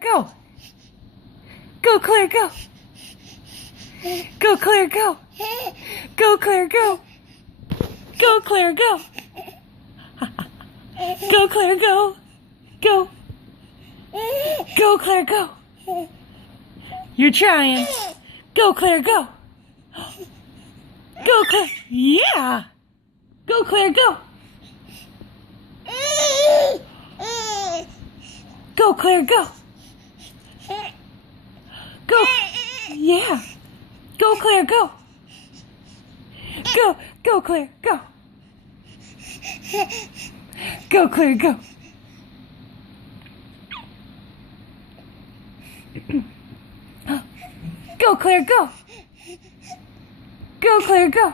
Go. Go, Claire, go. Go, Claire, go. Go, Claire, go. Go, Claire, go. Go, Claire, go. Go. Go, Claire, go. You're trying. Go, Claire, go. Go, Claire. Yeah. Go, Claire, go. Go, Claire, go. Go. Yeah. Go, Claire, go. Go. Go, Claire, go. Go, Claire, go. Go, Claire, go. Go, Claire, go.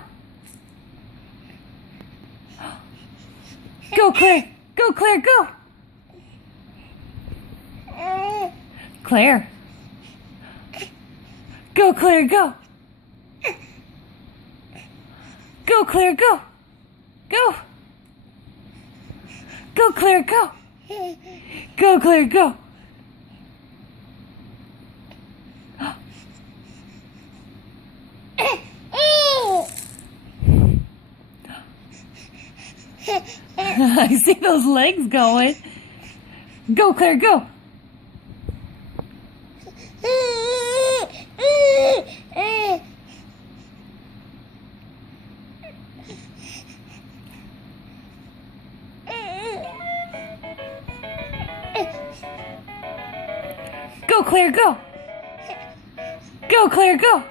Go, Claire. Go, Claire, go. Claire. Go, Claire, go. Go, Claire, go. Go. Go, Claire, go. Go, Claire, go. I see those legs going. Go, Claire, go. Go, Claire, go. Go, Claire, go.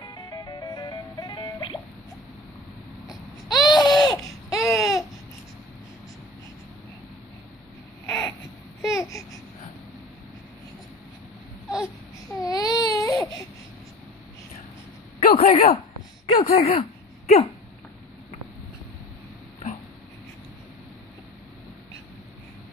Go, Claire, go. Go, Claire, go. Go.